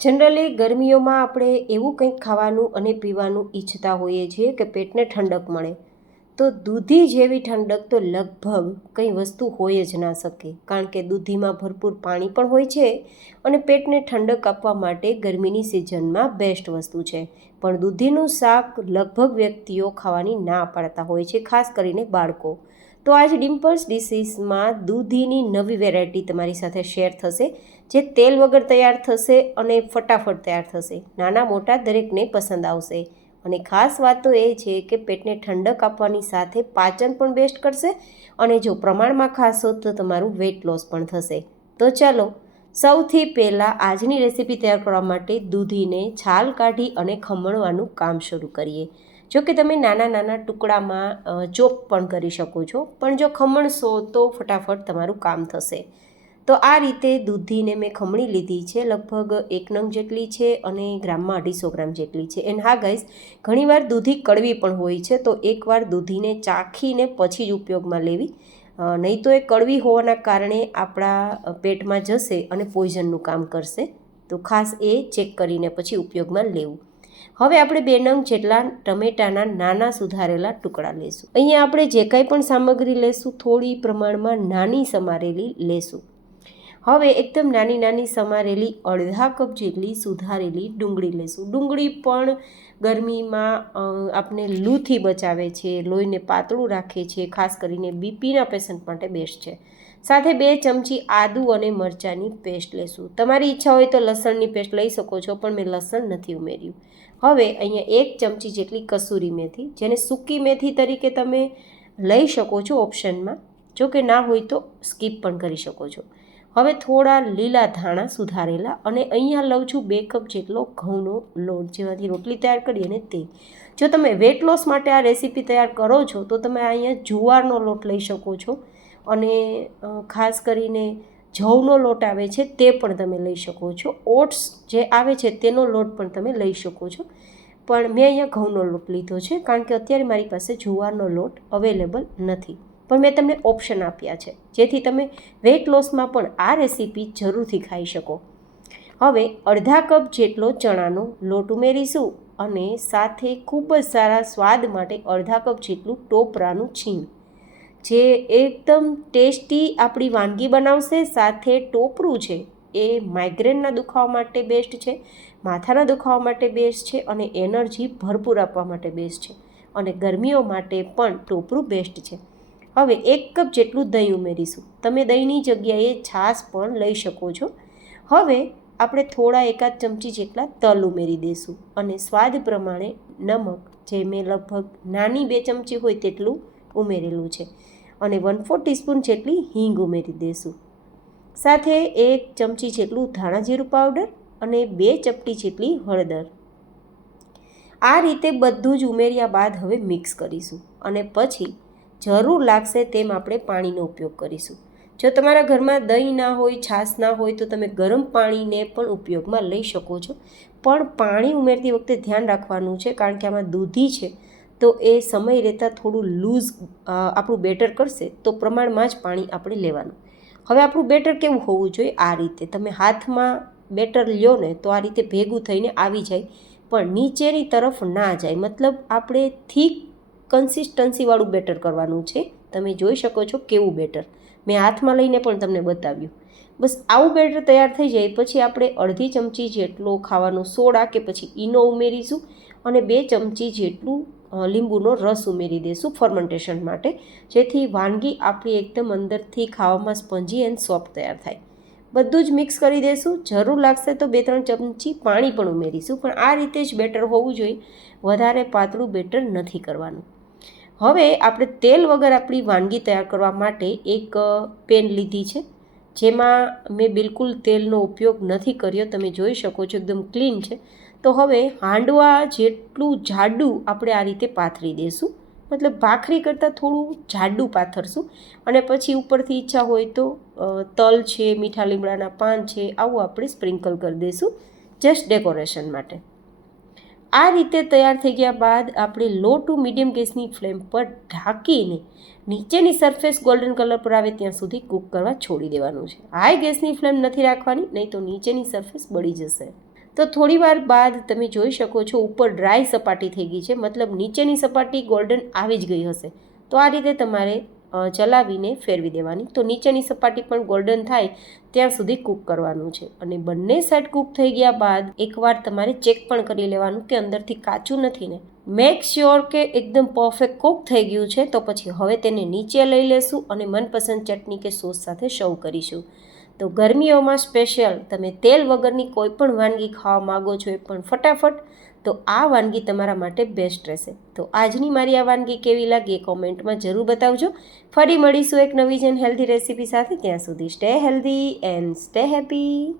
Generally ગરમીઓમાં આપણે એવું કંઈક ખાવાનું અને પીવાનું ઈચ્છતા હોઈએ છીએ કે પેટને ઠંડક મળે. તો દૂધી જેવી ઠંડક તો લગભગ કંઈ વસ્તુ હોય જ ના શકે, કારણ કે દૂધીમાં ભરપૂર પાણી પણ હોય છે અને પેટને ઠંડક આપવા માટે ગરમીની સિઝનમાં બેસ્ટ વસ્તુ છે. પણ દૂધીનું શાક લગભગ વ્યક્તિઓ ખાવાની ના પાડતા હોય છે, ખાસ કરીને બાળકો. તો આજ ડિમ્પલ્સ ડિશીસમાં દૂધીની નવી વેરાયટી તમારી સાથે શેર થશે, જે તેલ વગર તૈયાર થશે અને ફટાફટ તૈયાર થશે. નાના મોટા દરેકને પસંદ આવશે. અને ખાસ વાત તો એ છે કે પેટને ઠંડક આપવાની સાથે પાચન પણ બેસ્ટ કરશે, અને જો પ્રમાણમાં ખાશો તો તમારું વેઇટ લોસ પણ થશે. તો ચાલો સૌથી પહેલાં આજની રેસીપી તૈયાર કરવા માટે દૂધીને છાલ કાઢી અને ખમણવાનું કામ શરૂ કરીએ. જો કે તમે નાના નાના ટુકડામાં ચોપ પણ કરી શકો છો, પણ જો ખમણશો તો ફટાફટ તમારું કામ થશે. તો આ રીતે દૂધીને મેં ખમણી લીધી છે, લગભગ 1 નંગ જેટલી છે અને ગ્રામમાં 250 ગ્રામ જેટલી છે. એન્ડ હા ગાઈસ, ઘણીવાર દૂધી કડવી પણ હોય છે, તો એકવાર દૂધીને ચાખીને પછી જ ઉપયોગમાં લેવી, નહીં તો એ કડવી હોવાના કારણે આપણા પેટમાં જશે અને પોઈઝનનું કામ કરશે. તો ખાસ એ ચેક કરીને પછી ઉપયોગમાં લેવું. હવે આપણે 2 નંગ જેટલા ટમેટાના નાના સુધારેલા ટુકડા લેશું. અહીંયા આપણે જે કાંઈ પણ સામગ્રી લેશું થોડી પ્રમાણમાં નાની સમારેલી લેશું. હવે એકદમ નાની નાની સમારેલી અડધા કપ જેટલી સુધારેલી ડુંગળી લેશું. ડુંગળી પણ ગરમીમાં આપણે લૂથી બચાવે છે, લોહીને પાતળું રાખે છે, ખાસ કરીને બીપીના પેશન્ટ માટે બેસ્ટ છે. સાથે 2 ચમચી આદુ અને મરચાંની પેસ્ટ લેશું. તમારી ઈચ્છા હોય તો લસણની પેસ્ટ લઈ શકો છો, પણ મેં લસણ નથી ઉમેર્યું. હવે અહીંયા 1 ચમચી જેટલી કસૂરી મેથી, જેને સૂકી મેથી તરીકે તમે લઈ શકો છો ઓપ્શનમાં, જો કે ના હોય તો સ્કીપ પણ કરી શકો છો. હવે થોડા લીલા ધાણા સુધારેલા, અને અહીંયા લઉં છું 2 કપ જેટલો ઘઉંનો લોટ, જેમાંથી રોટલી તૈયાર કરીએ ને તે. જો તમે વેટ લોસ માટે આ રેસીપી તૈયાર કરો છો તો તમે અહીંયા જુવારનો લોટ લઈ શકો છો, અને ખાસ કરીને જવનો લોટ આવે છે તે પણ તમે લઈ શકો છો. ઓટ્સ જે આવે છે તેનો લોટ પણ તમે લઈ શકો છો, પણ મેં અહીંયા ઘઉંનો લોટ લીધો છે કારણ કે અત્યારે મારી પાસે જુવારનો લોટ અવેલેબલ નથી. પણ મેં તમને ઓપ્શન આપ્યા છે જેથી તમે વેઇટ લોસમાં પણ આ રેસીપી જરૂરથી ખાઈ શકો. હવે અડધા કપ જેટલો ચણાનો લોટ ઉમેરીશું, અને સાથે ખૂબ જ સારા સ્વાદ માટે અડધા કપ જેટલું ટોપરાનું છીણ, જે એકદમ ટેસ્ટી આપણી વાનગી બનાવશે. સાથે ટોપરું છે એ માઇગ્રેનના દુખાવા માટે બેસ્ટ છે, માથાના દુખાવા માટે બેસ્ટ છે, અને એનર્જી ભરપૂર આપવા માટે બેસ્ટ છે, અને ગરમીઓ માટે પણ ટોપરું બેસ્ટ છે. હવે 1 કપ જેટલું દહીં ઉમેરીશું. તમે દહીંની જગ્યાએ છાશ પણ લઈ શકો છો. હવે આપણે થોડા 1 ચમચી જેટલા તલ ઉમેરી દઈશું, અને સ્વાદ પ્રમાણે નમક, જે મેં લગભગ નાની 2 ચમચી હોય તેટલું ઉમેરેલું છે, અને 1/4 ટીસ્પૂન જેટલી હિંગ ઉમેરી દઈશું. સાથે 1 ચમચી જેટલું ધાણા જીરું પાવડર અને 2 ચપટી જેટલી હળદર. આ રીતે બધું જ ઉમેર્યા બાદ હવે મિક્સ કરીશું, અને પછી જરૂર લાગશે તેમ આપણે પાણીનો ઉપયોગ કરીશું. જો તમારા ઘરમાં દહીં ના હોય, છાશ ના હોય, તો તમે ગરમ પાણીને પણ ઉપયોગમાં લઈ શકો છો. પણ પાણી ઉમેરતી વખતે ધ્યાન રાખવાનું છે, કારણ કે આમાં દૂધી છે તો એ સમય રહેતાં થોડું લૂઝ આપણું બેટર કરશે, તો પ્રમાણમાં જ પાણી આપણે લેવાનું. હવે આપણું બેટર કેવું હોવું જોઈએ? આ રીતે તમે હાથમાં બેટર લ્યો ને તો આ રીતે ભેગું થઈને આવી જાય, પણ નીચેની તરફ ના જાય. મતલબ આપણે થીક કન્સિસ્ટન્સીવાળું બેટર કરવાનું છે. તમે જોઈ શકો છો કેવું બેટર મેં હાથમાં લઈને પણ તમને બતાવ્યું. બસ આવું બેટર તૈયાર થઈ જાય પછી આપણે અડધી ચમચી જેટલો ખાવાનો સોડા કે પછી ઈનો ઉમેરીશું, અને 2 ચમચી જેટલું લીંબુનો રસ ઉમેરી દઈશું ફર્મેન્ટેશન માટે, જેથી વાનગી આપણી એકદમ અંદરથી ખાવામાં સ્પંજી એન્ડ સોફ્ટ તૈયાર થાય. બધું જ મિક્સ કરી દઈશું. જરૂર લાગશે તો 2-3 ચમચી પાણી પણ ઉમેરીશું, પણ આ રીતે જ બેટર હોવું જોઈએ, વધારે પાતળું બેટર નથી કરવાનું. હવે આપણે તેલ વગર આપણી વાનગી તૈયાર કરવા માટે એક પેન લીધી છે, જેમાં મેં બિલકુલ તેલનો ઉપયોગ નથી કર્યો. તમે જોઈ શકો છો એકદમ ક્લીન છે. તો હવે હાંડવા જેટલું જાડું આપણે આ રીતે પાથરી દઈશું, મતલબ ભાખરી કરતાં થોડું જાડું પાથરશું, અને પછી ઉપરથી ઈચ્છા હોય તો તલ છે, મીઠા લીમડાના પાન છે, આવું આપણે સ્પ્રિંકલ કરી દઈશું જસ્ટ ડેકોરેશન માટે. આ રીતે તૈયાર થઈ ગયા બાદ આપણે લો ટુ મીડિયમ ગેસની ફ્લેમ પર ઢાંકીને નીચેની સરફેસ ગોલ્ડન કલર પર આવે ત્યાં સુધી કૂક કરવા છોડી દેવાનું છે. હાઈ ગેસની ફ્લેમ નથી રાખવાની, નહીં તો નીચેની સરફેસ બળી જશે. તો થોડી વાર બાદ તમે જોઈ શકો છો ઉપર ડ્રાય સપાટી થઈ ગઈ છે, મતલબ નીચેની સપાટી ગોલ્ડન આવી જ ગઈ હશે. તો આ રીતે તમારે ચલાવીને ફેરવી દેવાની. તો નીચેની સપાટી પણ ગોલ્ડન થાય ત્યાં સુધી કૂક કરવાનું છે. અને બંને સાઈડ કૂક થઈ ગયા બાદ એકવાર તમારે ચેક પણ કરી લેવાનું કે અંદરથી કાચું નથી ને. મેક શ્યોર કે એકદમ પરફેક્ટ કૂક થઈ ગયું છે. તો પછી હવે તેને નીચે લઈ લેશું અને મનપસંદ ચટણી કે સોસ સાથે સર્વ કરીશું. તો ગરમીઓમાં સ્પેશિયલ તમે તેલ વગરની કોઈ પણ વાનગી ખાવા માગો છો એ પણ ફટાફટ, તો આ વાનગી તમારા માટે બેસ્ટ રહેશે. તો આજની મારી આ વાનગી કેવી લાગી એ કોમેન્ટમાં જરૂર બતાવજો. ફરી મળીશું એક નવી જ હેલ્ધી રેસીપી સાથે. ત્યાં સુધી stay healthy and stay happy.